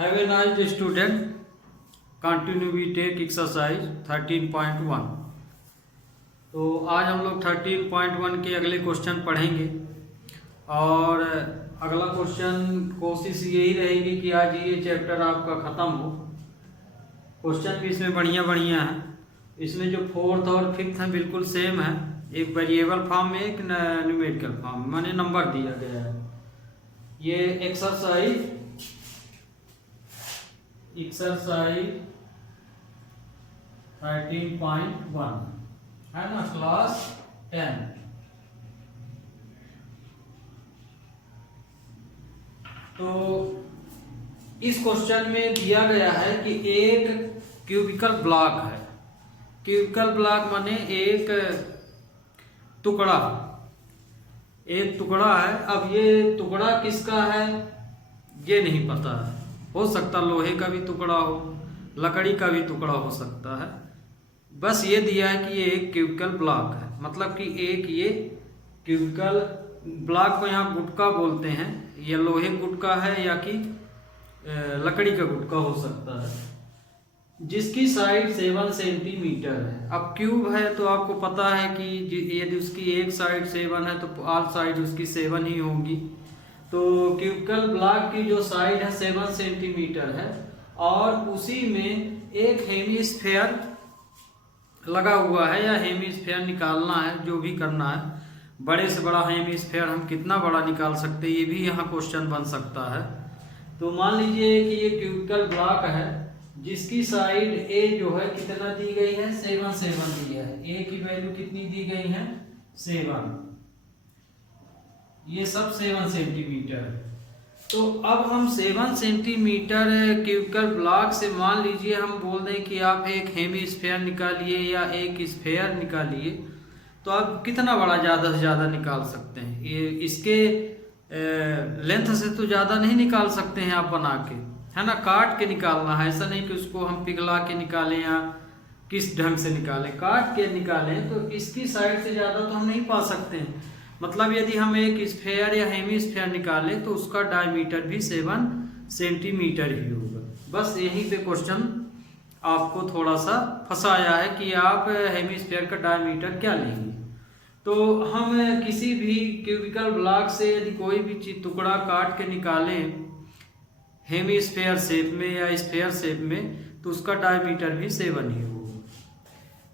Have a nice day, student. Continue we take exercise 13.1. तो आज हम लोग 13.1 के अगले क्वेश्चन पढ़ेंगे और अगला क्वेश्चन कोशिश यही रहेगी कि आज ये चैप्टर आपका ख़त्म हो। क्वेश्चन भी इसमें बढ़िया बढ़िया है। इसमें जो फोर्थ और फिफ्थ है बिल्कुल सेम है, एक वेरिएबल फॉर्म में एक न्यूमेरिकल फॉर्म में, माने नंबर दिया गया है। ये एक्सरसाइज 13.1 है ना, क्लास 10। तो इस क्वेश्चन में दिया गया है कि एक क्यूबिकल ब्लॉक है। क्यूबिकल ब्लॉक माने एक टुकड़ा है। अब ये टुकड़ा किसका है ये नहीं पता है। हो सकता लोहे का भी टुकड़ा हो, लकड़ी का भी टुकड़ा हो सकता है। बस ये दिया है कि ये एक क्यूबिकल ब्लॉक है, मतलब कि एक ये क्यूबिकल ब्लॉक को यहाँ गुटका बोलते हैं। ये लोहे गुटका है या कि लकड़ी का गुटका हो सकता है, जिसकी साइड 7 सेंटीमीटर है। अब क्यूब है तो आपको पता है कि यदि उसकी एक साइड 7 है तो ऑल साइड उसकी 7 ही होंगी। तो क्यूबिकल ब्लॉक की जो साइड है 7 सेंटीमीटर है और उसी में एक हेमिस्फेयर लगा हुआ है, या हेमिस्फेयर निकालना है, जो भी करना है। बड़े से बड़ा हेमिस्फेयर हम कितना बड़ा निकाल सकते हैं ये भी यहाँ क्वेश्चन बन सकता है। तो मान लीजिए कि ये क्यूबिकल ब्लॉक है जिसकी साइड ए जो है कितना दी गई है, 7 दी है। ए की वैल्यू कितनी दी गई है, 7। ये सब 7 सेंटीमीटर है। तो अब हम 7 सेंटीमीटर क्यूबिकल ब्लॉक से मान लीजिए हम बोल दें कि आप एक हेमिस्फेयर निकालिए या एक स्फेयर निकालिए, तो आप कितना बड़ा ज़्यादा से ज़्यादा निकाल सकते हैं। ये इसके लेंथ से तो ज़्यादा नहीं निकाल सकते हैं आप बना के, है ना। काट के निकालना है, ऐसा नहीं कि उसको हम पिघला के निकालें या किस ढंग से निकालें। काट के निकालें तो इसकी साइड से ज़्यादा तो हम नहीं पा सकते हैं। मतलब यदि हम एक स्फेयर या हेमिस्फेयर निकालें तो उसका डायमीटर भी 7 सेंटीमीटर ही होगा। बस यहीं पे क्वेश्चन आपको थोड़ा सा फंसाया है कि आप हेमिस्फेयर का डायमीटर क्या लेंगे। तो हम किसी भी क्यूबिकल ब्लॉक से यदि कोई भी चीज टुकड़ा काट के निकालें हेमिस्फेयर शेप में या स्फेयर शेप में, तो उसका डायमीटर भी 7 ही होगा।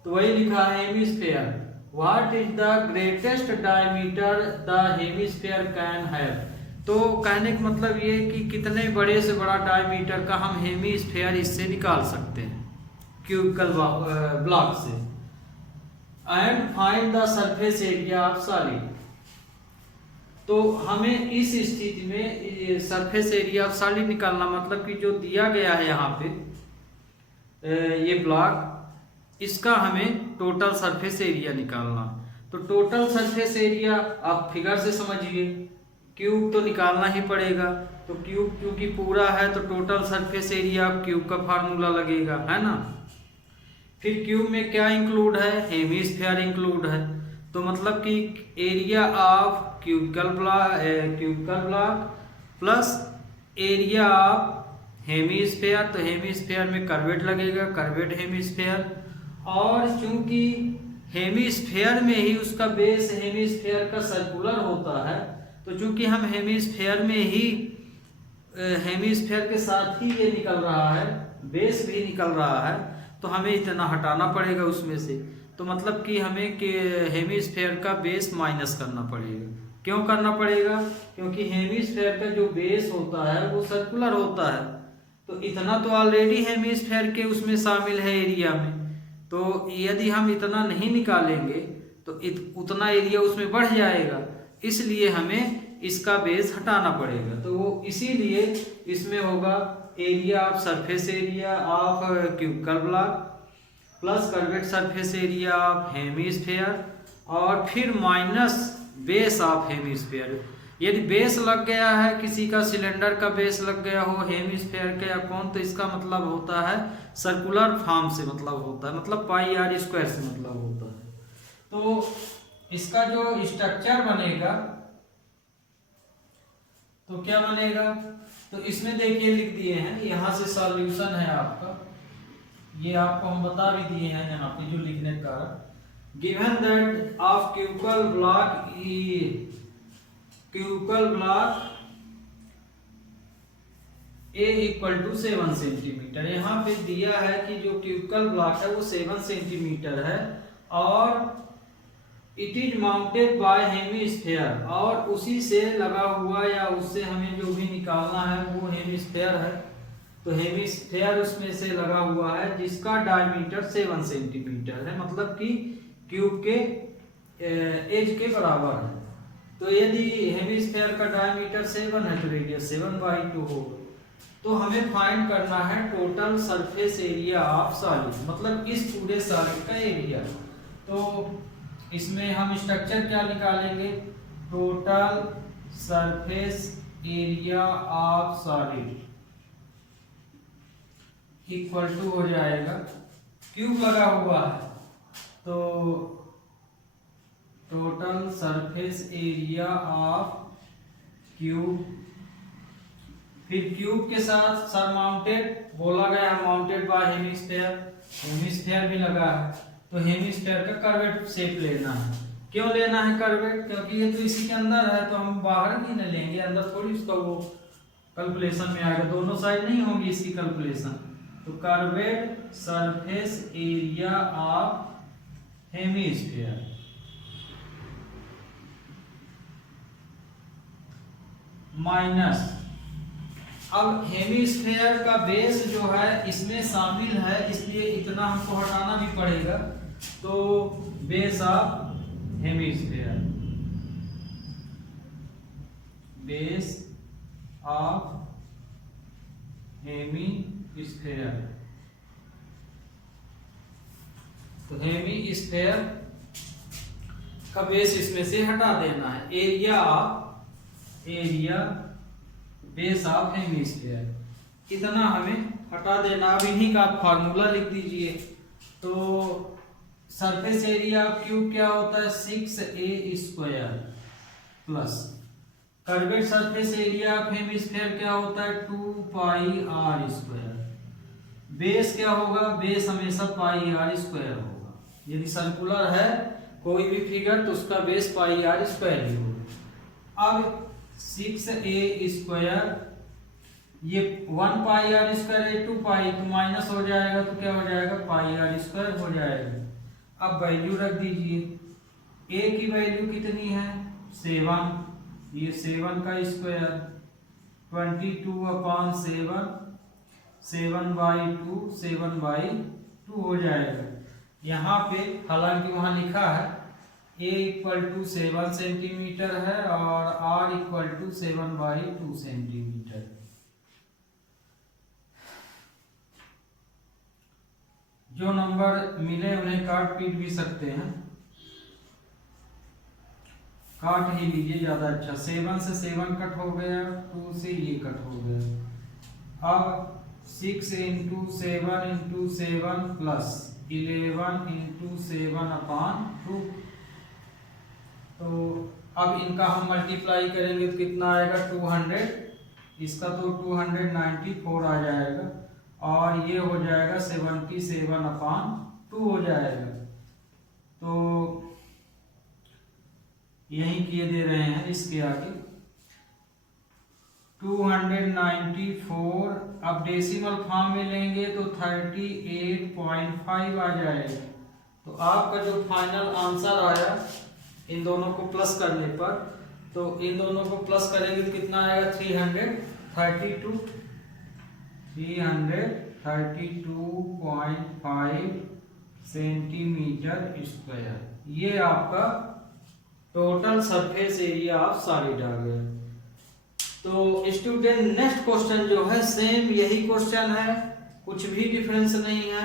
तो वही लिखा है hemisphere, what is the greatest diameter the hemisphere can have. तो कहने का मतलब ये कि कितने बड़े से बड़ा डायमीटर का हम हेमिस्फेयर इससे निकाल सकते हैं क्यूबिकल ब्लॉक से। And find the surface area of solid. तो हमें इस स्थिति में सरफेस एरिया ऑफ सॉलिड निकालना, मतलब कि जो दिया गया है यहाँ पे ये ब्लॉक, इसका हमें टोटल सरफेस एरिया निकालना। तो टोटल सरफेस एरिया आप फिगर से समझिए, क्यूब तो निकालना ही पड़ेगा। तो क्यूब क्योंकि पूरा है तो टोटल सरफेस एरिया क्यूब का फार्मूला लगेगा, है ना। फिर क्यूब में क्या इंक्लूड है, हेमिस्फेयर इंक्लूड है। तो मतलब कि area of cubical block plus area of hemisphere. तो हेमिस्फेयर में कर्वेट लगेगा, कर्वेट हेमिस्फेयर। और चूंकि हेमिस्फेयर में ही उसका बेस हेमिस्फेयर का सर्कुलर होता है, तो चूंकि हम हेमिस्फेयर में ही हेमिस्फेयर के साथ ही ये निकल रहा है, बेस भी निकल रहा है, तो हमें इतना हटाना पड़ेगा उसमें से। तो मतलब कि हमें हेमिस्फेयर का बेस माइनस करना पड़ेगा। क्यों करना पड़ेगा, क्योंकि हेमिस्फेयर का जो बेस होता है वो सर्कुलर होता है। तो इतना तो ऑलरेडी हेमिस्फेयर के उसमें शामिल है एरिया में। तो यदि हम इतना नहीं निकालेंगे तो उतना एरिया उसमें बढ़ जाएगा, इसलिए हमें इसका बेस हटाना पड़ेगा। तो वो इसीलिए इसमें होगा area of surface area of cubical block plus curved surface area of hemisphere और फिर माइनस बेस ऑफ हेमिस्फेयर। यदि बेस लग गया है, किसी का सिलेंडर का बेस लग गया हो हेमिस्फेयर के या कौन, तो इसका मतलब होता है सर्कुलर फॉर्म से मतलब होता है, मतलब पाई आर स्क्वायर से मतलब होता है। तो इसका जो स्ट्रक्चर बनेगा तो क्या बनेगा, तो इसमें देखिए लिख दिए हैं, यहाँ से सॉल्यूशन है आपका, ये आपको हम बता भी दिए हैं यहाँ पे जो लिखने का कारण। Given that of cubical block A equal to 7 centimetre. यहाँ पे दिया है कि जो क्यूबिकल ब्लॉक है वो 7 सेंटीमीटर है और it is mounted by hemisphere, और उसी से लगा हुआ या उससे हमें जो भी निकालना है वो हेमिस्फेयर है। तो हेमिस्फेयर उसमें से लगा हुआ है जिसका डायमीटर 7 सेंटीमीटर है, मतलब कि क्यूब के एज के बराबर है। तो यदि हेमिस्फेयर का डायमीटर 7 है तो रेडियस 7/2 होगा। तो हमें फाइंड करना है total surface area of solid, मतलब इस पूरे सॉलिड का एरिया। तो इसमें हम स्ट्रक्चर क्या निकालेंगे, total surface area of solid equal to हो जाएगा, क्यूब लगा हुआ है तो total surface area of cube, फिर क्यूब के साथ सरमाउंटेड बोला गया है, माउंटेड बाय हेमिस्फेयर, हेमिस्फेयर भी लगा है। तो हेमिस्फेयर का कर्वेट शेप लेना है। क्यों लेना है कर्वेट, क्योंकि ये तो इसी के अंदर है, तो हम बाहर ही न लेंगे, अंदर थोड़ी उसका वो कैलकुलेशन में आएगा, दोनों साइड नहीं होगी इसकी कैलकुलेशन। तो curved surface area of hemisphere minus, अब हेमिस्फेयर का बेस जो है इसमें शामिल है इसलिए इतना हमको हटाना भी पड़ेगा। तो base of hemisphere, base of hemisphere, तो हेमिस्फेयर का बेस इसमें से हटा देना है। एरिया बेस ऑफ हेमिस्फेयर इतना हमें हटा देना। अब इन्हीं का आप फार्मूला लिख दीजिए। तो सरफेस एरिया ऑफ क्यूब क्या होता है, 6a² plus curved surface area of hemisphere क्या होता है, 2πr²। बेस क्या होगा, बेस हमेशा πr² होगा। यदि सर्कुलर है कोई भी फिगर तो उसका बेस πr² ही होगा। अब 6a², ये 1πr², 2π तो माइनस हो जाएगा तो क्या हो जाएगा, πr² हो जाएगा। अब वैल्यू रख दीजिए। a की वैल्यू कितनी है, 7, ये 7 का स्क्वायर, 22/7, 7/2, 7/2 हो जाएगा। यहाँ पे हालांकि वहाँ लिखा है a = 7 सेंटीमीटर है और r = 7/2 सेंटीमीटर। जो नंबर मिले उन्हें काट पीट भी सकते हैं, काट ही लीजिए ज्यादा अच्छा। 7 से 7 कट हो गया, 2 से ये कट हो गया। अब 6 × 7 × 7 प्लस 11 × 7/2। तो अब इनका हम मल्टीप्लाई करेंगे तो कितना आएगा, 200। इसका तो 294 आ जाएगा और ये हो जाएगा 77/2 हो जाएगा। तो यही किए दे रहे हैं इसके आगे 294। अब डेसिमल फॉर्म में लेंगे तो 38.5 आ जाएगा। तो आपका जो फाइनल आंसर आया इन दोनों को प्लस करने पर, तो इन दोनों को प्लस करेंगे तो कितना आएगा, 332.5 सेंटीमीटर²। ये आपका total surface area of solid आ गया। तो स्टूडेंट नेक्स्ट क्वेश्चन जो है सेम यही क्वेश्चन है, कुछ भी डिफरेंस नहीं है।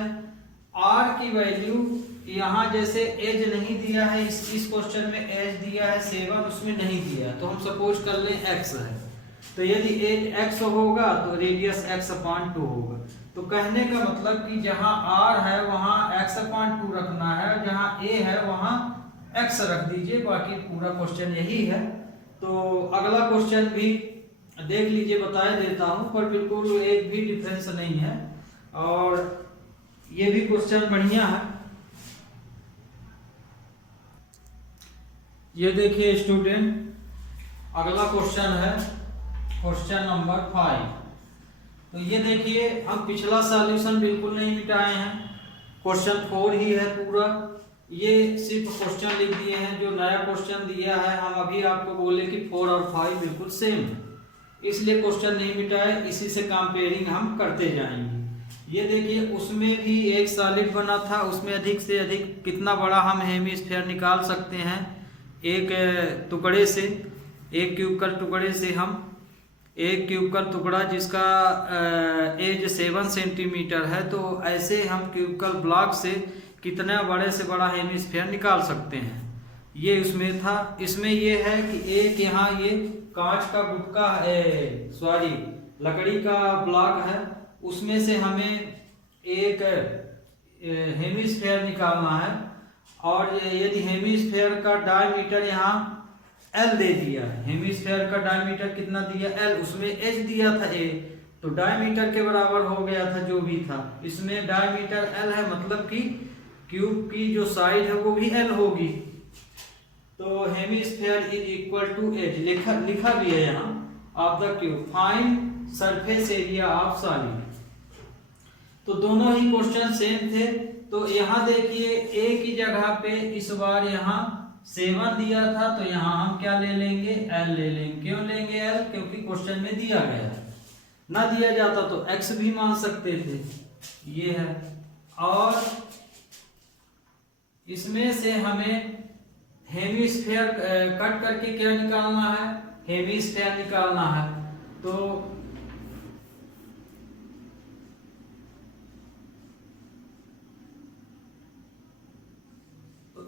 r की वैल्यू यहाँ जैसे एज नहीं दिया है, इस क्वेश्चन में एज दिया है 7, उसमें नहीं दिया है, तो हम सपोज कर लें x है। तो यदि एज x होगा तो रेडियस x/2 होगा। तो कहने का मतलब कि जहाँ r है वहाँ x/2 रखना है, जहाँ a है वहाँ x रख दीजिए। बाकी पूरा क्वेश्चन यही है। तो अगला क्वेश्चन भी देख लीजिए, बता देता हूं, पर बिल्कुल एक भी डिफरेंस नहीं है और ये भी क्वेश्चन बढ़िया है। ये देखिए स्टूडेंट, अगला क्वेश्चन है क्वेश्चन नंबर 5। तो ये देखिए, हम पिछला सॉल्यूशन बिल्कुल नहीं मिटाए हैं, क्वेश्चन 4 ही है पूरा। ये सिर्फ क्वेश्चन लिख दिए हैं, जो नया क्वेश्चन दिया है हम अभी आपको बोले कि 4 और 5 बिल्कुल सेम है, इसलिए क्वेश्चन नहीं मिटाए, इसी से कंपेयरिंग हम करते जाएंगे। ये देखिए, उसमें भी एक सॉलिड बना था, उसमें अधिक से अधिक कितना बड़ा हम हेमिस्फीयर निकाल सकते हैं एक टुकड़े से, एक क्यूबिकल टुकड़े से हम एक क्यूबिकल टुकड़ा जिसका एज 7 सेंटीमीटर है, तो ऐसे हम क्यूबिकल ब्लॉक से कितना बड़े से बड़ा हेमिस्फीयर निकाल सकते हैं, ये उसमें था। इसमें ये है कि एक यहाँ ये कांच का गुटका सॉरी लकड़ी का ब्लॉक है, उसमें से हमें एक हेमिस्फीयर निकालना है और यदि हेमिस्फीयर का डायमीटर यहाँ L दे दिया है, हेमिस्फीयर का डायमीटर कितना दिया L, उसमें H दिया था A, तो डायमीटर के बराबर हो गया था जो भी था, इसमें डायमीटर L है, मतलब कि क्यूब की जो साइड है वो भी L होगी। तो hemisphere is equal to H लिखा भी है यहाँ of the cube, find surface area of solid. तो दोनों ही क्वेश्चन सेम थे। तो यहाँ देखिए, एक ही जगह पे इस बार यहाँ 7 दिया था, तो यहाँ हम क्या ले लेंगे, L ले लेंगे। क्यों लेंगे L? क्योंकि क्वेश्चन में दिया गया है, ना दिया जाता तो X भी मान सकते थे, ये है। और इसमें से हमें हेमिस्फीयर कट करके क्या निकालना है, हेमिस्फीयर निकालना है। तो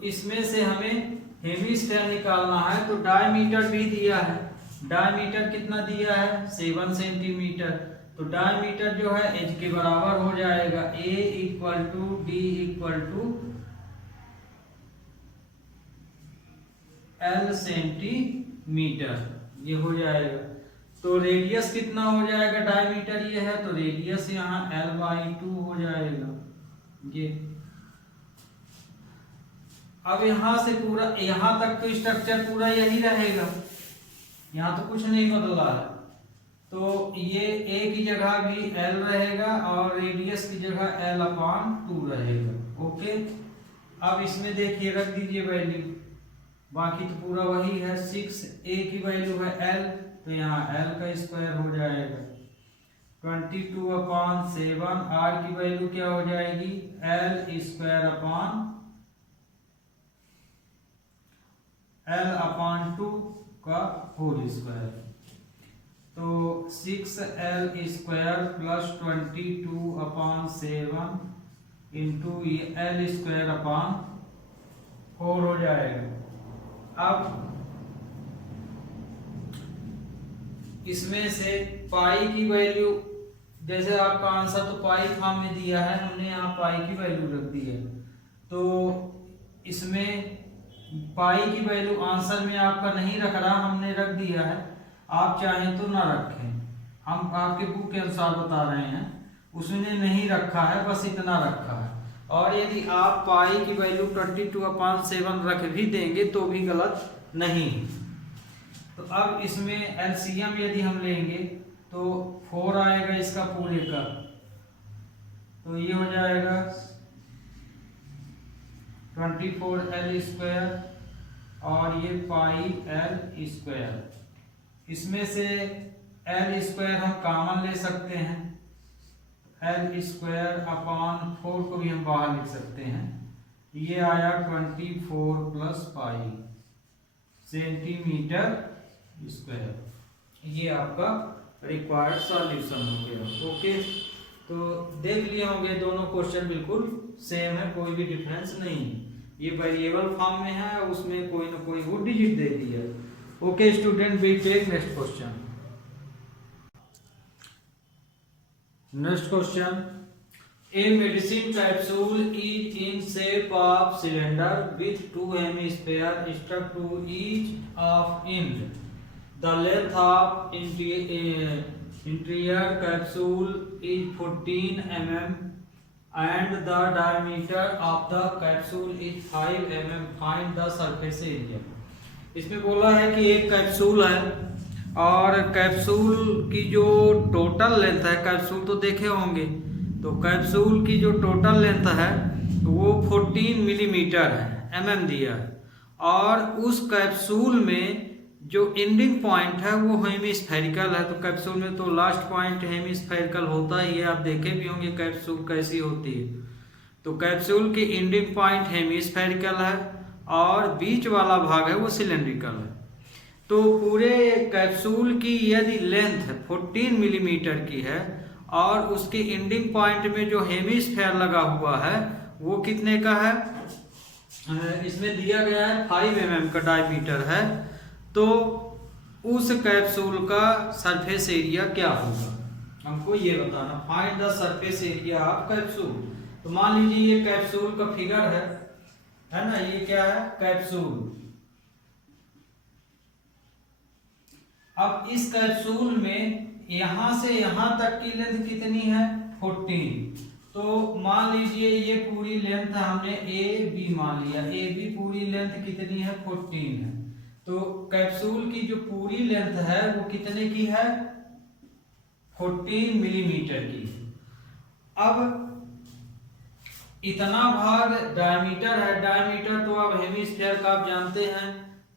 इसमें से हमें हेमिस्फीयर निकालना है, तो डायमीटर भी दिया है, डायमीटर कितना दिया है 7 सेंटीमीटर, तो डायमीटर जो है H के बराबर हो जाएगा, A equal to D equal to L centimetre, ये हो जाएगा। तो रेडियस कितना हो जाएगा, डायमीटर ये है, तो रेडियस यहाँ L/2 हो जाएगा ये। अब यहाँ से पूरा यहाँ तक तो स्ट्रक्चर पूरा यही रहेगा, यहाँ तो कुछ नहीं बदला है, तो ये एक ही जगह भी L रहेगा और रेडियस की जगह L/2 रहेगा। ओके, अब इसमें देखिए रख दीजिए वैल्यू, बाकी तो पूरा वही है, 6 एक ही वैल्यू है L, तो यहाँ L का स्क्वायर हो जाएगा 22/7, R की वैल्यू क्या हो जाएगी L/2 का होल स्क्वायर, तो 6L² प्लस 22/7 इंटू L²/4 हो जाएगा। अब इसमें से पाई की वैल्यू, जैसे आपका आंसर तो पाई फॉर्म में दिया है, हमने यहाँ पाई की वैल्यू रख दी है, तो इसमें पाई की वैल्यू आंसर में आपका नहीं रख रहा, हमने रख दिया है, आप चाहें तो ना रखें, हम आपके बुक के अनुसार बता रहे हैं, उसने नहीं रखा है, बस इतना रखा है। और यदि आप पाई की वैल्यू 22/7 रख भी देंगे तो भी गलत नहीं। तो अब इसमें एलसीएम यदि हम लेंगे तो 4 आएगा इसका पूरे का, तो ये हो जाएगा 24L² और ये πL²। इसमें से L² हम कॉमन ले सकते हैं, L²/4 को भी हम बाहर लिख सकते हैं, ये आया 24 + π सेंटीमीटर²। ये आपका रिक्वायर्ड सॉल्यूशन हो गया। ओके, तो देख लिए होंगे दोनों क्वेश्चन बिल्कुल सेम है, कोई भी डिफरेंस नहीं है, ये वेरिएबल फॉर्म में है, उसमें कोई ना कोई वो डिजिट दे दिया है। Okay student, we take next question. Next question, a medicine capsule is in shape of cylinder with 2 hemisphere stuck to each of end. The length of interior capsule is 14 mm and the diameter of the capsule is 5 mm. Find the surface area. इसमें बोला है कि एक capsule है और capsule की जो total length है, कैप्सूल तो देखे होंगे, तो कैप्सूल की जो टोटल लेंथ है वो 14 मिलीमीटर है, mm दिया है, और उस कैप्सूल में जो एंडिंग पॉइंट है वो हेमिस्फेरिकल है। तो कैप्सूल में तो लास्ट पॉइंट हेमिस्फेरिकल होता ही है, आप देखे भी होंगे कैप्सूल कैसी होती है। तो कैप्सूल की एंडिंग पॉइंट हेमिस्फेरिकल है और बीच वाला भाग है वो सिलेंड्रिकल है। तो पूरे कैप्सूल की यदि लेंथ 14 मिलीमीटर की है और उसके एंडिंग पॉइंट में जो हेमिस्फेयर लगा हुआ है वो कितने का है, इसमें दिया गया है 5 mm का डायमीटर है, तो उस कैप्सूल का सरफेस एरिया क्या होगा, हमको ये बताना। Find the surface area of capsule. तो मान लीजिए ये कैप्सूल का फिगर है ना, ये क्या है, कैप्सूल। अब इस कैप्सूल में यहां से यहां तक की लेंथ कितनी है, 14। तो मान लीजिए ये पूरी लेंथ हमने ए बी मान लिया, ए बी पूरी लेंथ कितनी है, 14 है। तो कैप्सूल की जो पूरी लेंथ है वो कितने की है, 14 मिलीमीटर की। अब इतना भाग डायमीटर है, डायमीटर तो अब हेमिस्फीयर का आप जानते हैं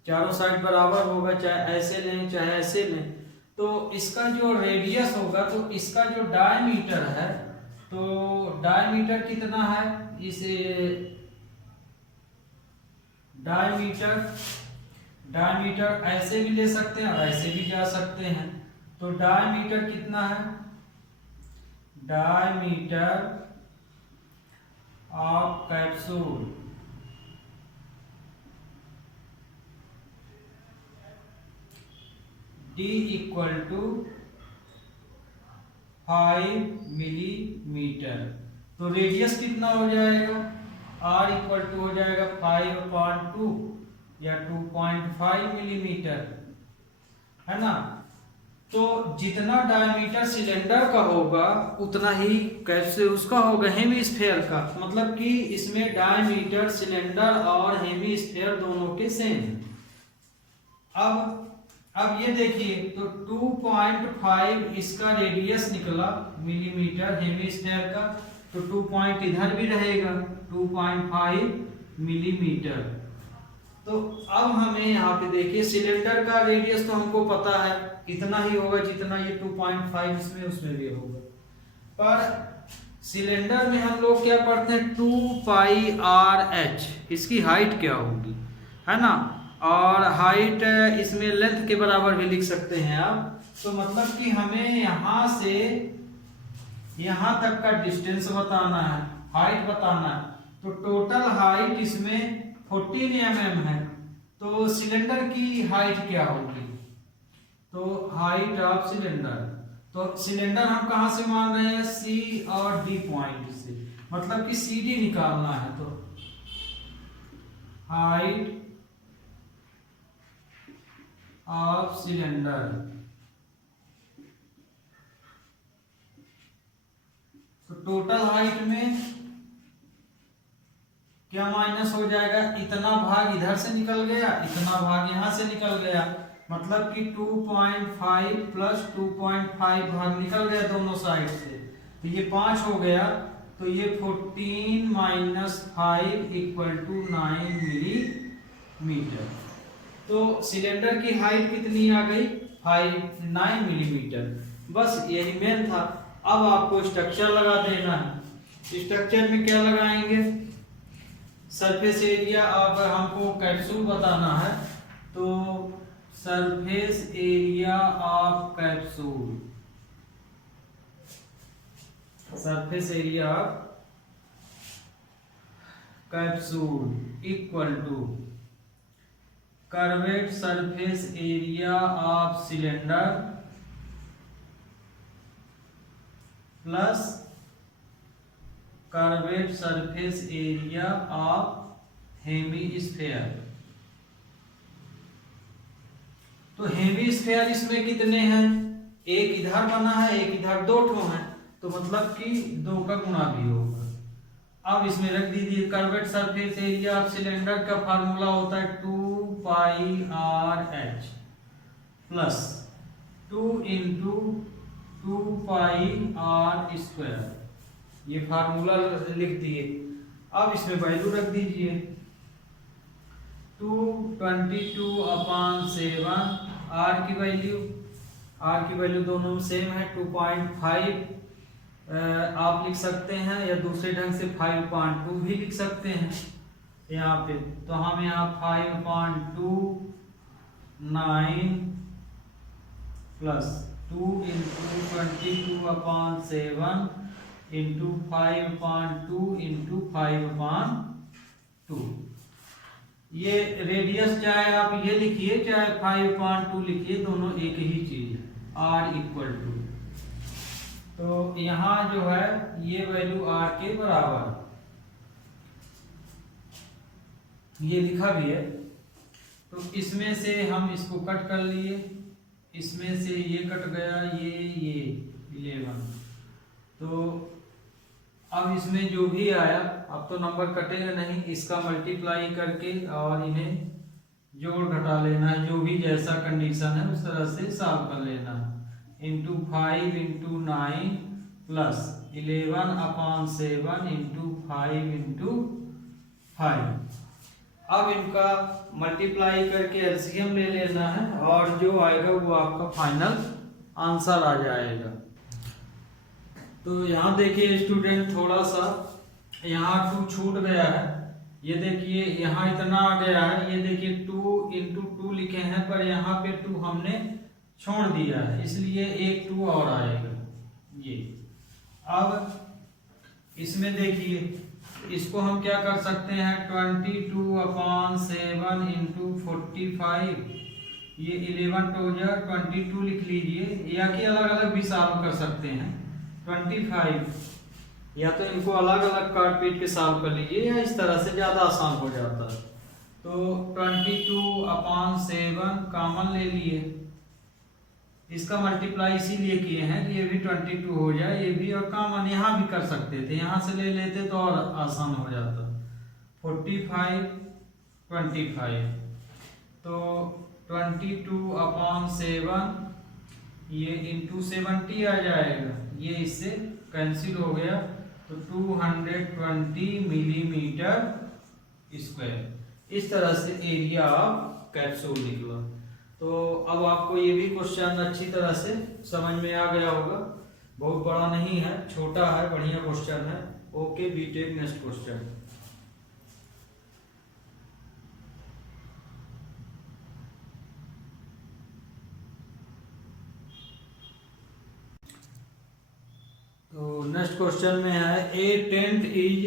चारों साइड बराबर होगा, चाहे ऐसे लें चाहे ऐसे लें। तो इसका जो रेडियस होगा, तो इसका जो डायमीटर है, तो डायमीटर कितना है, इसे डायमीटर ऐसे भी ले सकते हैं और ऐसे भी जा सकते हैं। तो डायमीटर कितना है, diameter of capsule D equal to 5 millimetre. तो रेडियस कितना हो जाएगा, R इक्वल टू हो जाएगा 5/2 या 2.5 मिलीमीटर, है ना। तो जितना डायमीटर सिलेंडर का होगा उतना ही कैप्सूल उसका होगा हेमिस्फीयर का, मतलब कि इसमें डायमीटर सिलेंडर और हेमिस्फीयर दोनों के सेम। अब ये देखिए, तो 2.5 इसका रेडियस निकला मिलीमीटर हेमिस्फीयर का, तो 2 पॉइंट इधर भी रहेगा, 2.5 मिलीमीटर। तो अब हमें यहाँ पे देखिए सिलेंडर का रेडियस तो हमको पता है इतना ही होगा जितना ये 2.5 इसमें उसमें भी होगा, पर सिलेंडर में हम लोग क्या पढ़ते हैं, 2πRh, इसकी हाइट क्या होगी, है ना। और हाइट इसमें लेंथ के बराबर भी लिख सकते हैं आप। तो मतलब कि हमें यहाँ से यहाँ तक का डिस्टेंस बताना है, हाइट बताना है। तो टोटल हाइट इसमें 14 mm है, तो सिलेंडर की हाइट क्या होगी, तो हाइट ऑफ सिलेंडर, तो सिलेंडर हम कहां से मान रहे हैं, C और D पॉइंट से, मतलब कि CD निकालना है। तो हाइट ऑफ सिलेंडर, तो टोटल हाइट में क्या माइनस हो जाएगा, इतना भाग इधर से निकल गया, इतना भाग यहां से निकल गया, मतलब कि 2.5 प्लस 2.5 भाग निकल गया दोनों साइड से, तो ये 5 हो गया। तो ये 14 माइनस 5 इक्वल टू 9 मिलीमीटर। तो सिलेंडर की हाइट कितनी आ गई, 9 मिलीमीटर। बस यही मेन था। अब आपको स्ट्रक्चर लगा देना है। स्ट्रक्चर में क्या लगाएंगे, सरफेस एरिया। अब हमको कैप्सूल बताना है, तो surface area of capsule, surface area of capsule equal to curved surface area of cylinder plus curved surface area of hemisphere. तो हेमिस्फेयर इसमें कितने हैं, एक इधर बना है एक इधर, दो ठो हैं, तो मतलब कि 2 का गुणा भी होगा। अब इसमें रख दीजिए corvette surface area of cylinder का फार्मूला होता है 2πRH प्लस 2 इंटू 2πR², ये फार्मूला लिख दिए। अब इसमें वैल्यू रख दीजिए 222/7, आर की वैल्यू दोनों में सेम है 2.5 आप लिख सकते हैं, या दूसरे ढंग से 5.2 भी लिख सकते हैं यहाँ पे। तो हम यहाँ 5.29 प्लस 2 इंटू 22/7 इंटू 5.2 इंटू 5/2। ये रेडियस चाहे आप ये लिखिए चाहे 5.2 लिखिए, दोनों एक ही चीज है, R इक्वल टू। तो यहाँ जो है ये वैल्यू R के बराबर, ये लिखा भी है। तो इसमें से हम इसको कट कर लिए, इसमें से ये कट गया, ये 11। तो अब इसमें जो भी आया, अब तो नंबर कटेगा नहीं, इसका मल्टीप्लाई करके और इन्हें जोड़ घटा लेना है, जो भी जैसा कंडीशन है उस तरह से सॉल्व कर लेना है। Into 5 into 9 plus 11/7 into 5 into 5। अब इनका मल्टीप्लाई करके एलसीएम ले लेना है और जो आएगा वो आपका फाइनल आंसर आ जाएगा। तो यहाँ देखिए स्टूडेंट, थोड़ा सा यहाँ 2 छूट गया है, ये देखिए यहाँ इतना आ गया है, ये देखिए 2 इंटू 2 लिखे हैं पर यहाँ पे 2 हमने छोड़ दिया है, इसलिए एक 2 और आएगा ये। अब इसमें देखिए इसको हम क्या कर सकते हैं, 22/7 इंटू 45, ये 11 टू 22 लिख लीजिए, या कि अलग अलग भी सॉल्व कर सकते हैं 25, या तो इनको अलग अलग काट पीट के सॉल्व कर लीजिए, या इस तरह से ज्यादा आसान हो जाता है। तो 22/7 कॉमन ले लिए, इसका मल्टीप्लाई इसीलिए किए हैं कि ये भी 22 हो जाए, ये भी, और कॉमन यहाँ भी कर सकते थे, यहाँ से ले लेते तो और आसान हो जाता। 45 25, तो 22/7 ये इंटू 70 आ जाएगा, ये इससे कैंसिल हो गया, तो 220 मिलीमीटर स्क्वायर। इस तरह से एरिया ऑफ कैप्सूल निकला। तो अब आपको ये भी क्वेश्चन अच्छी तरह से समझ में आ गया होगा, बहुत बड़ा नहीं है, छोटा है, बढ़िया क्वेश्चन है। Okay, BTech next question. तो नेक्स्ट क्वेश्चन में है, a tent is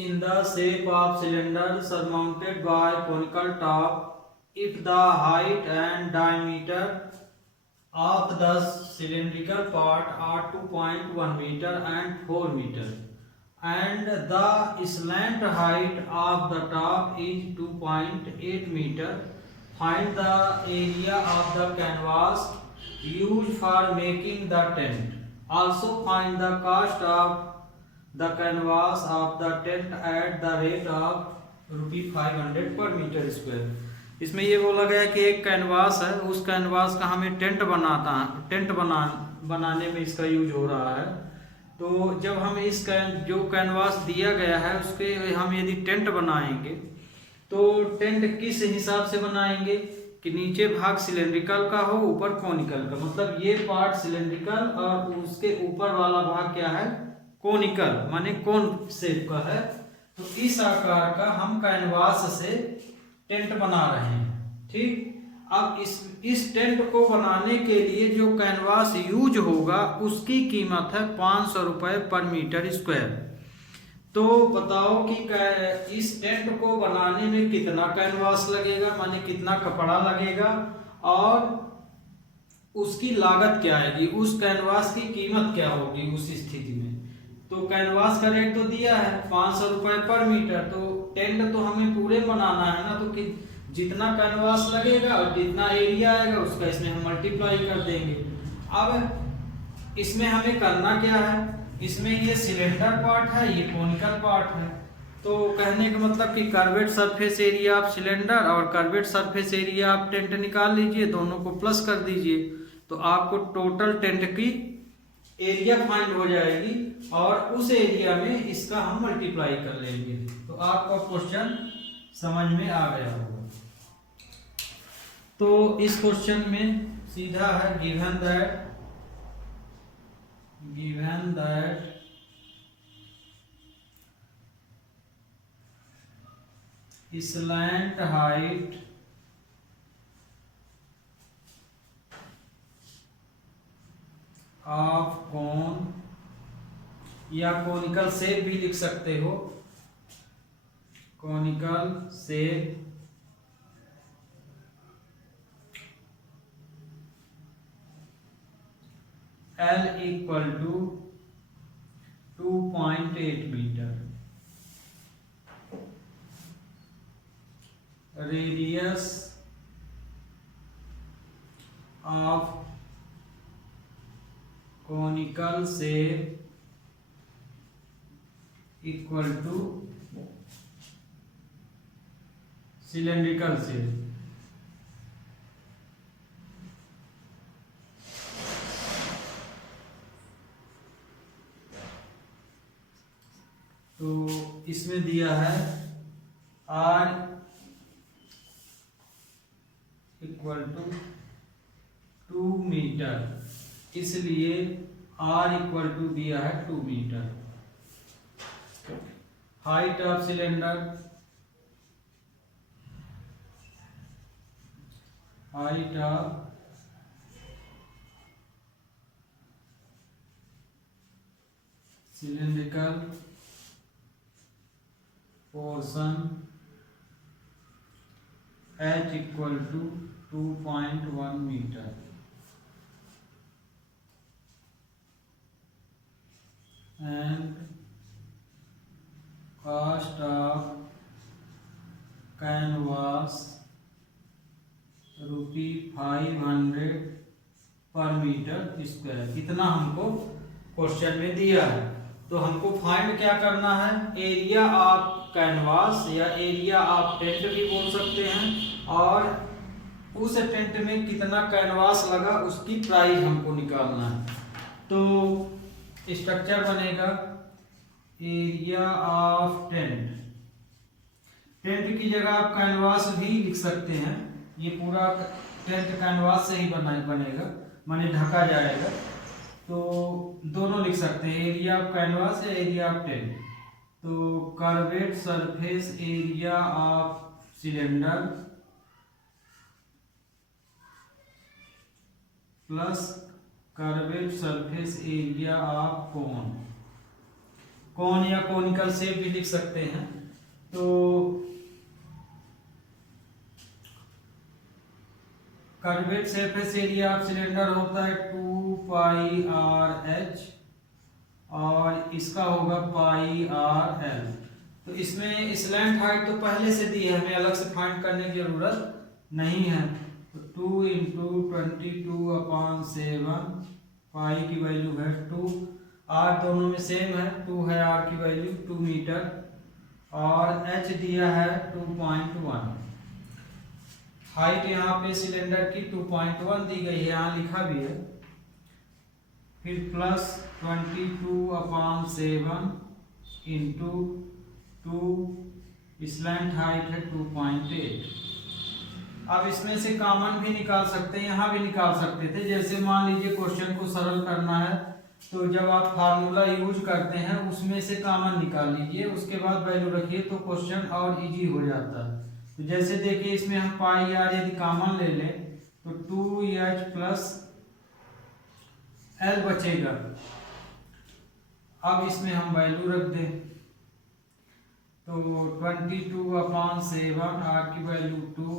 in the shape of cylinder surmounted by conical top if the height and diameter of the cylindrical part are 2.1 meter and 4 meter and the slant height of the top is 2.8 meter. Find the area of the canvas used for making the tent. Also find the cost of the canvas of the tent at the rate of ₹500 per meter square. इसमें ये बोला गया कि एक canvas है, उस canvas का हमें टेंट बनाने में इसका यूज हो रहा है। तो जब हम जो कैनवास दिया गया है उसके हम यदि टेंट बनाएंगे तो टेंट किस हिसाब से बनाएंगे कि नीचे भाग सिलेंड्रिकल का हो, ऊपर कोनिकल का, मतलब ये पार्ट सिलेंड्रिकल और उसके ऊपर वाला भाग क्या है, कोनिकल, माने कोन शेप का है। तो इस आकार का हम कैनवास से टेंट बना रहे हैं, ठीक। अब इस टेंट को बनाने के लिए जो कैनवास यूज होगा उसकी कीमत है 500 रुपए पर मीटर स्क्वायर। तो बताओ कि इस टेंट को बनाने में कितना कैनवास लगेगा, माने कितना कपड़ा लगेगा, और उसकी लागत क्या आएगी, उस कैनवास की कीमत क्या होगी उस स्थिति में। तो कैनवास का रेट तो दिया है 500 रुपए पर मीटर, तो टेंट तो हमें पूरे बनाना है ना, तो कि जितना कैनवास लगेगा और जितना एरिया आएगा उसका इसमें हम मल्टीप्लाई कर देंगे। अब इसमें हमें करना क्या है, इसमें ये सिलेंडर पार्ट है, ये कोनिकल पार्ट है। तो कहने का मतलब कि curved surface area of cylinder और curved surface area of tent निकाल लीजिए, दोनों को प्लस कर दीजिए, तो आपको टोटल टेंट की एरिया फाइंड हो जाएगी और उस एरिया में इसका हम मल्टीप्लाई कर लेंगे। तो आपका क्वेश्चन समझ में आ गया होगा। तो इस क्वेश्चन में सीधा है given that slant height of cone या कोनिकल शेप भी लिख सकते हो, conical shape L equal to 2.8 metre, radius of conical shape equal to cylindrical shape. तो इसमें दिया है R इक्वल टू 2 मीटर, इसलिए R इक्वल टू दिया है 2 metre. Height of cylinder, height of cylindrical portion H equal to 2.1 metre. And cost of canvas ₹500 per metre square, इतना हमको question में दिया है। तो हमको फाइंड क्या करना है, एरिया ऑफ कैनवास या एरिया ऑफ टेंट भी बोल सकते हैं, और उस टेंट में कितना कैनवास लगा उसकी प्राइस हमको निकालना है। तो स्ट्रक्चर बनेगा एरिया ऑफ टेंट, टेंट की जगह आप कैनवास भी लिख सकते हैं, ये पूरा टेंट कैनवास से ही बनेगा, माने ढका जाएगा। तो दोनों लिख सकते हैं, एरिया ऑफ कैनवास या एरिया ऑफ टेंट। तो curved surface area of cylinder plus curved surface area of cone, cone या कोनिकल शेप भी लिख सकते हैं। तो curved surface area of cylinder होता है 2πRh और इसका होगा πRl। तो इसमें स्लैंट हाइट तो पहले से दी है, हमें अलग से फाइंड करने की जरूरत नहीं है। तो 2 × 22/7, पाई की वैल्यू है 2, r दोनों में सेम है, 2 है r की वैल्यू 2 मीटर, और h दिया है 2.1। हाइट यहाँ पे सिलेंडर की 2.1 दी गई है, यहाँ लिखा भी है। फिर प्लस 22/7 इंटू 2, स्लैंट हाइट है 2.8। अब इसमें से कॉमन भी निकाल सकते हैं, यहाँ भी निकाल सकते थे। जैसे मान लीजिए क्वेश्चन को सरल करना है, तो जब आप फार्मूला यूज करते हैं उसमें से कॉमन निकाल लीजिए, उसके बाद वैल्यू रखिए, तो क्वेश्चन और इजी हो जाता है। तो जैसे देखिए इसमें हम πr यदि कॉमन ले लें तो 2h प्लस l बचेगा। अब इसमें हम वैल्यू रख दें, तो 22/7, r की वैल्यू 2,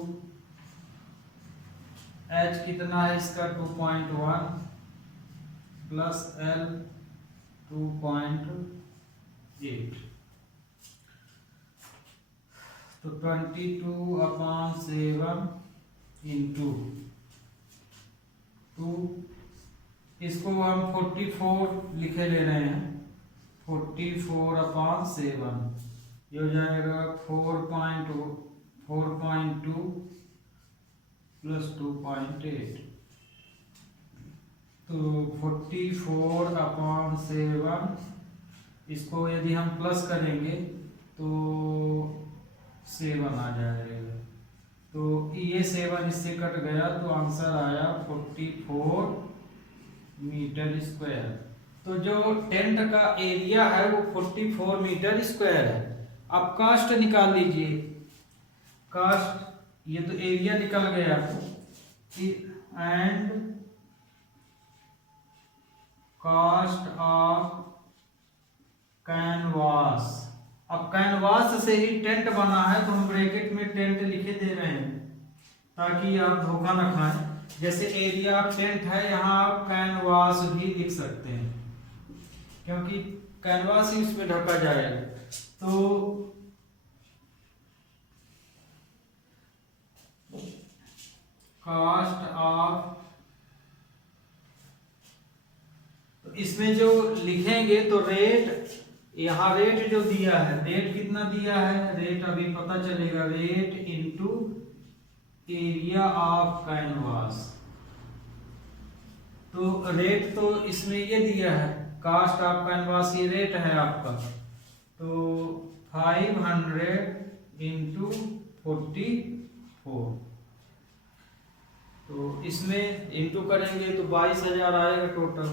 h कितना है इसका 2.1 प्लस l 2.8। तो 22/7 इंटू 2, इसको हम 44 लिखे ले रहे हैं। 44/7 ये हो जाएगा 4.2 प्लस 2.8। तो 44/7 इसको यदि हम प्लस करेंगे तो 7 आ जाएगा। तो ये 7 इससे कट गया तो आंसर आया 44 मीटर स्क्वायर। तो जो टेंट का एरिया है वो 44 मीटर स्क्वायर है। अब कास्ट निकाल लीजिए। कास्ट, ये तो एरिया निकल गया एंड कास्ट ऑफ कैनवास। अब कैनवास से ही टेंट बना है तो हम ब्रैकेट में टेंट लिखे दे रहे हैं ताकि आप धोखा न खाएं। जैसे एरिया ऑफ टेंट है, यहाँ आप कैनवास भी लिख सकते हैं क्योंकि कैनवास ही उसमें ढका जाएगा। तो कास्ट ऑफ, तो इसमें जो लिखेंगे तो रेट, यहाँ रेट जो दिया है, रेट कितना दिया है, रेट अभी पता चलेगा। Rate into area of canvas. तो रेट तो इसमें ये दिया है, कास्ट ऑफ कैनवास ये रेट है आपका। तो 500 इंटू 44, तो इसमें इंटू करेंगे तो 22,000 आएगा टोटल।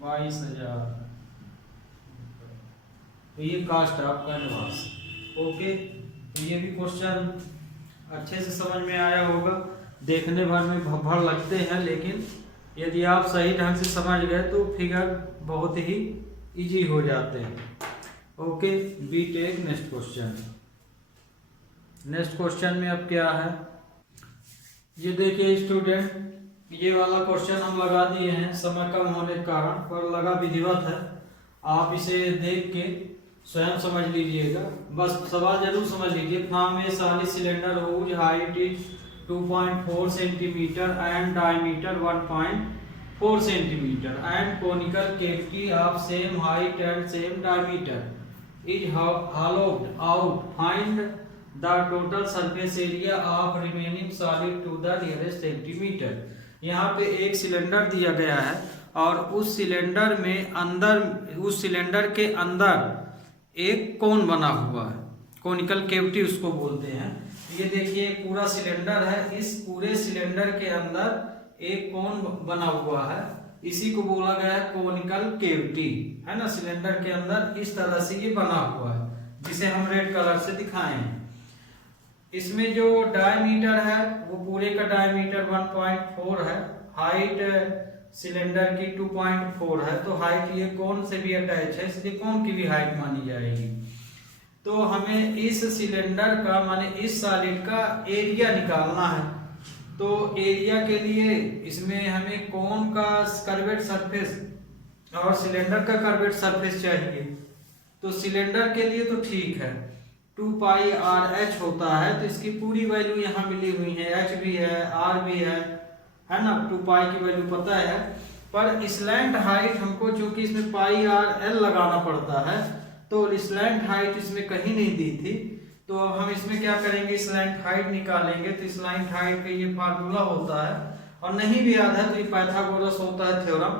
22,000। तो ये कास्ट ऑफ कैनवास। ओके, तो ये भी क्वेश्चन अच्छे से समझ में आया होगा। देखने भर में भर लगते हैं, लेकिन यदि आप सही ढंग से समझ गए तो फिगर बहुत ही इजी हो जाते हैं। Okay, we take next question. Next question में अब क्या है, ये देखिए स्टूडेंट, ये वाला क्वेश्चन हम लगा दिए हैं, समय कम होने के कारण, पर लगा विधिवत है। आप इसे देख के स्वयं समझ लीजिएगा, बस सवाल जरूर समझ लीजिए। From a solid cylinder whose height is 2.4 centimetre and diameter 1.4 centimetre and conical cavity of same height and same diameter is hollowed out, find the total surface area of remaining solid to the nearest centimeter। यहाँ पे एक cylinder दिया गया है और उस cylinder में अंदर, उस सिलेंडर के अंदर एक कोन बना हुआ है, कोनिकल कैविटी उसको बोलते हैं। ये देखिए पूरा सिलेंडर है, इस पूरे सिलेंडर के अंदर एक कोन बना हुआ है, इसी को बोला गया है कोनिकल कैविटी, है ना। सिलेंडर के अंदर इस तरह से ये बना हुआ है, जिसे हम रेड कलर से दिखाए हैं। इसमें जो डायमीटर है वो पूरे का डायमीटर 1.4 है, हाइट सिलेंडर की 2.4 है, तो हाइट ये कोन से भी अटैच है, इसलिए कोन की भी हाइट मानी जाएगी। तो हमें इस सिलेंडर का, माने इस सॉलिड का एरिया निकालना है। तो एरिया के लिए इसमें हमें कोन का कर्वेट सरफेस और सिलेंडर का कर्वेट सरफेस चाहिए। तो सिलेंडर के लिए तो ठीक है, 2πr/h होता है, तो इसकी पूरी वैल्यू यहाँ मिली हुई है, h भी है, r भी है ना। 2π की वैल्यू पता है, पर स्लैंट हाइट हमको, चूंकि इसमें πr/l लगाना पड़ता है, तो स्लैंट हाइट इसमें कहीं नहीं दी थी। तो अब हम इसमें क्या करेंगे, स्लैंट हाइट निकालेंगे। तो स्लैंट हाइट का ये फार्मूला होता है, और नहीं भी याद है तो ये पाइथागोरस होता है थ्योरम,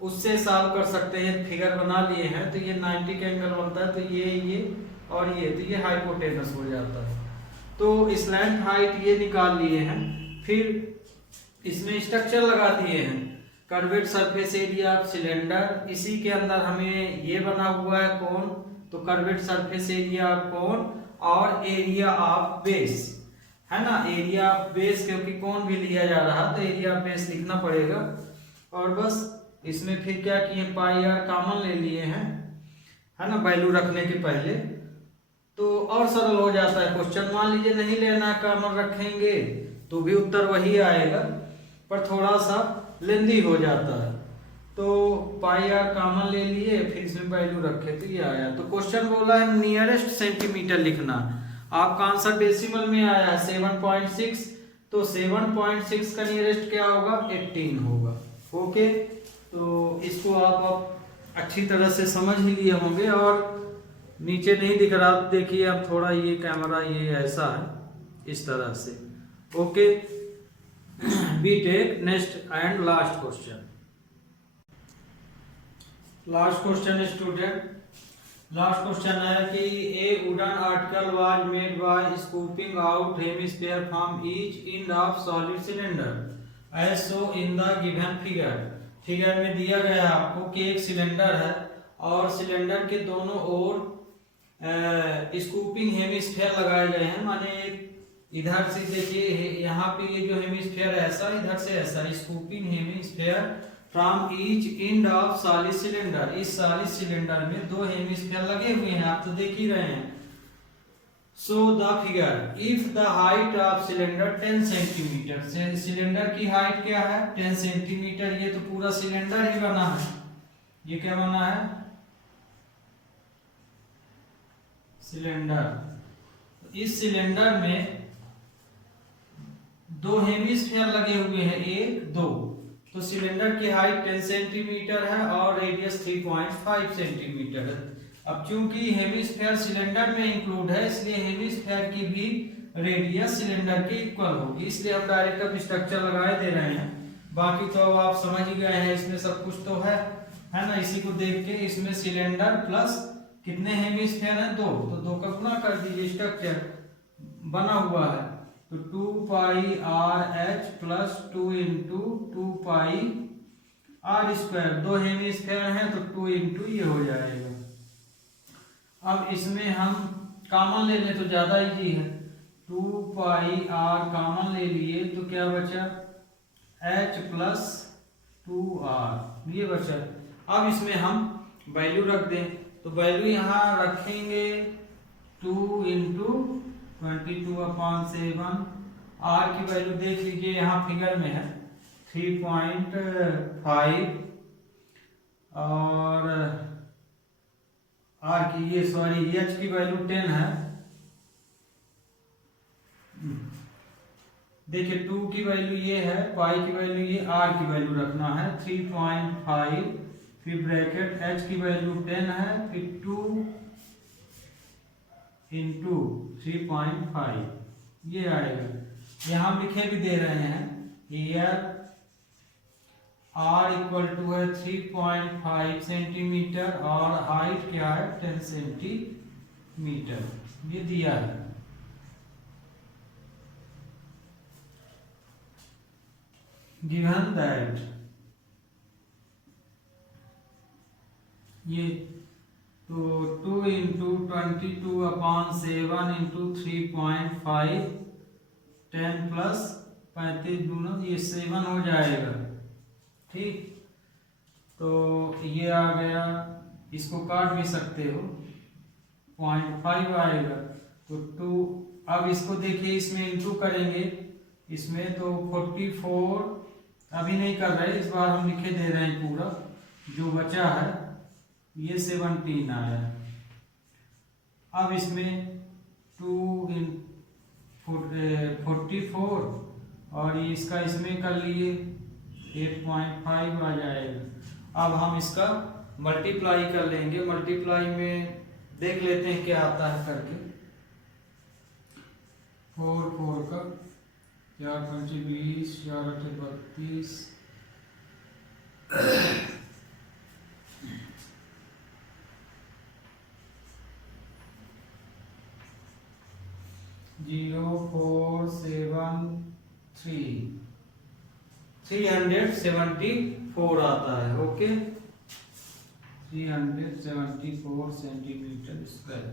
उससे सॉल्व कर सकते हैं। फिगर बना लिए हैं, तो ये 90 का एंगल बनता है, तो ये और ये, तो ये हाइपोटेनस हो जाता है। तो स्लैंट हाइट ये निकाल लिए हैं। फिर इसमें स्ट्रक्चर लगा दिए हैं, corvette surface area of cylinder, इसी के अंदर हमें ये बना हुआ है कोन, तो कर्वेट सरफेस एरिया ऑफ कोन और एरिया ऑफ बेस, है ना। एरिया ऑफ बेस, क्योंकि कोन भी लिया जा रहा तो एरिया ऑफ बेस लिखना पड़ेगा। और बस इसमें फिर क्या किए, πr कॉमन ले लिए हैं, है ना, वैल्यू रखने के पहले, तो और सरल हो जाता है क्वेश्चन। मान लीजिए नहीं लेना, कॉमन रखेंगे तो भी उत्तर वही आएगा, पर थोड़ा सा लेंदी हो जाता है। तो पाई आर कॉमन ले लिए, फिर इसमें वैल्यू रखे तो ये आया। तो क्वेश्चन बोला है नियरेस्ट सेंटीमीटर लिखना, आपका आंसर डेसिमल में आया है 7.6, तो 7.6 का नियरेस्ट क्या होगा, 18 होगा। ओके, तो इसको आप अच्छी तरह से समझ ही लिए होंगे। और नीचे नहीं दिख रहा, देखिए अब थोड़ा ये कैमरा ये ऐसा है, इस तरह से। Okay, we take next and last question. Last question student, last question है कि a wooden article was made by scooping out hemisphere from each end of solid cylinder as shown in the given figure. Figure में दिया गया है आपको कि एक cylinder है और सिलेंडर के दोनों ओर स्कूपिंग हेमिस्फीयर लगाए गए हैं, माने इधर से देखिए यहाँ पे ये जो हेमिस्फीयर है ऐसा, इधर से ऐसा, scooping hemisphere from each end of solid cylinder. इस सॉलिड सिलेंडर में दो हेमिस्फीयर लगे हुए हैं, आप तो देख ही रहे हैं। So the figure, if the height of cylinder 10 centimetre, cylinder की हाइट क्या है 10 सेंटीमीटर, ये तो पूरा सिलेंडर ही बना है, ये क्या बना है सिलेंडर। इस सिलेंडर में दो हेमिस्फीयर लगे हुए हैं, एक दो, तो सिलेंडर की हाइट 10 सेंटीमीटर है और रेडियस 3.5 सेंटीमीटर है। अब चूंकि हेमिस्फीयर सिलेंडर में इंक्लूड है, इसलिए हेमिस्फीयर की भी रेडियस सिलेंडर के इक्वल होगी, इसलिए हम डायरेक्ट अब स्ट्रक्चर लगाए दे रहे हैं। बाकी तो अब आप समझ ही गए हैं, इसमें सब कुछ तो है ना। इसी को देख के इसमें सिलेंडर प्लस कितने हेमिस्फीयर हैं, दो, तो दो का गुणा कर दीजिए, स्ट्रक्चर बना हुआ है। तो 2 pi R H plus 2 into 2 pi R square, दो हेमिस्फीयर हैं तो 2 इंटू ये हो जाएगा। अब इसमें हम कॉमन ले लें तो ज्यादा इजी है, 2 पाई आर कॉमन ले लिए तो क्या बचा एच प्लस 2 आर, ये बचा। अब इसमें हम वैल्यू रख दें, तो वैल्यू यहाँ रखेंगे 2 इंटू 22/7, आर की वैल्यू देख लीजिए यहाँ फिगर में है 3.5, और आर की ये सॉरी एच की वैल्यू 10 है। देखिए 2 की वैल्यू ये है, पाई की वैल्यू ये, आर की वैल्यू रखना है 3.5, फिर ब्रैकेट एच की वैल्यू 10 है, फिर 2 इंटू 3.5 ये आएगा। यहाँ लिखे भी दे रहे हैं हियर आर इक्वल टू है 3.5 सेंटीमीटर और हाइट क्या है 10 सेंटीमीटर, ये दिया है। गिवन दैट ये तो 2 इंटू 22/7 इंटू 3.5, 10 प्लस 35 दूना ये 7 हो जाएगा, ठीक। तो ये आ गया, इसको काट भी सकते हो, 0.5 आएगा। तो 2, अब इसको देखिए इसमें इंटू करेंगे, इसमें तो 44 अभी नहीं कर रहे, इस बार हम लिखे दे रहे हैं पूरा, जो बचा है ये 17 आया। अब इसमें 2 इन 44 और इसका इसमें कर लिए 8.5 आ जाएगा। अब हम इसका मल्टीप्लाई कर लेंगे, मल्टीप्लाई में देख लेते हैं क्या आता है करके। 4 का 4 5 20, 4 8 32, 0473 374 आता है। Okay, 374 centimetre square.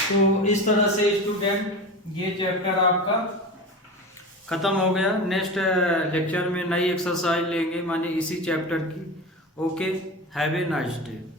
तो इस तरह से स्टूडेंट ये चैप्टर आपका खत्म हो गया। नेक्स्ट लेक्चर में नई एक्सरसाइज लेंगे, माने इसी चैप्टर की। Okay, have a nice day.